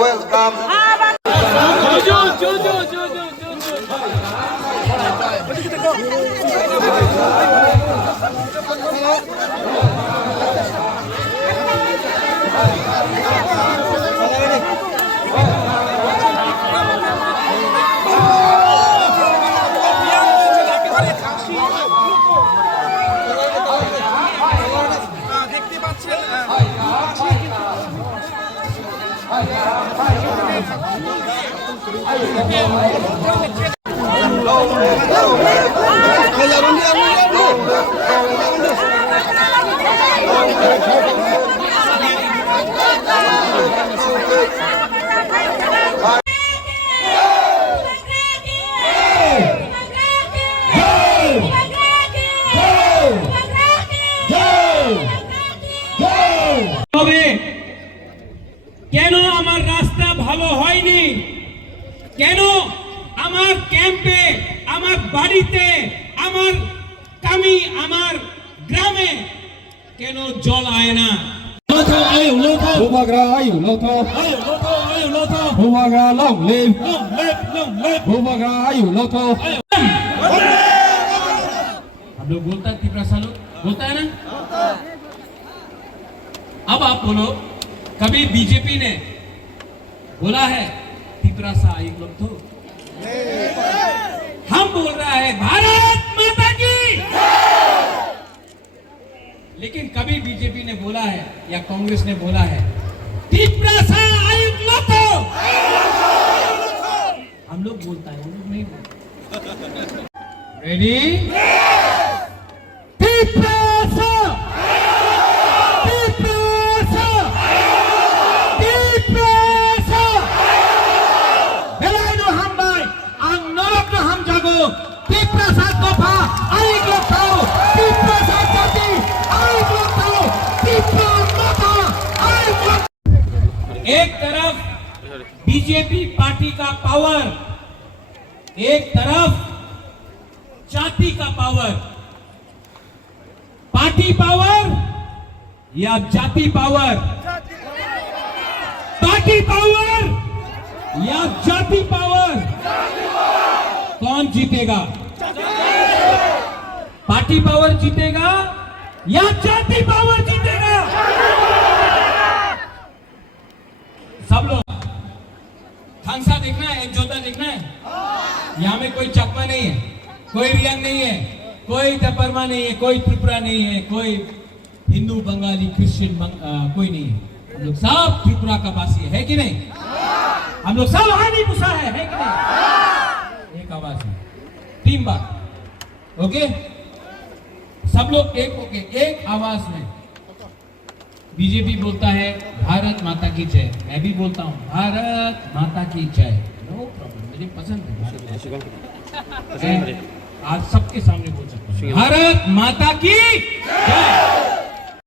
welcome. কেন আমার রাস্তা ভালো হয়নি, কেন আমার ক্যাম্পে, আমার বাড়িতে, আমার গ্রামে কেন জল আয় না? Bubagra, Bubagra, long live, Bubagra, हम लोग बोलता है तिपरासा लोग बोलता है ना। अब आप बोलो, कभी बीजेपी ने बोला है तिपरासा एक लोग तो? हम बोल रहा है भारत माता की, लेकिन कभी बीजेपी ने बोला है या कांग्रेस ने बोला है तिपरासा एक लोग तो? हम लोग बोलता है, वो लोग नहीं बोलते। रेडी? तिपरासा, तिपरासा, तिपरासा। बेलायनो हम भाई, ang norok na ham jago. Tiprasa गोफा, आइग लोग थाओ. तिपरासा जाति, आइग लोग थाओ. तिपरासा, आइग लोग. एक तरफ बीजेपी पार्टी का पावर, एक तरफ जाति का पावर, पार्टी पावर या जाति पावर, पार्टी पावर या जाति पावर, कौन जीतेगा? पार्टी पावर जीतेगा या जाति पावर जीतेगा? सब लोग खांसा देखना है, एक जोता देखना है। यहाँ में कोई चकमा नहीं है, कोई रियांग नहीं है, कोई तपरमा नहीं है, कोई त्रिपुरा नहीं है, कोई हिंदू, बंगाली, क्रिश्चियन कोई नहीं है। हम लोग सब त्रिपुरा का वासी है कि नहीं? हम लोग सब हानी पुसा है कि नहीं? एक आवाज है, 3 बार, ओके? सब लोग एक होके एक आवाज में। बीजेपी बोलता है भारत माता की जय, मैं भी बोलता हूँ भारत माता की जय, नो प्रॉब्लम, मुझे पसंद है। आज सबके सामने बोल सकता हूँ भारत माता की जय।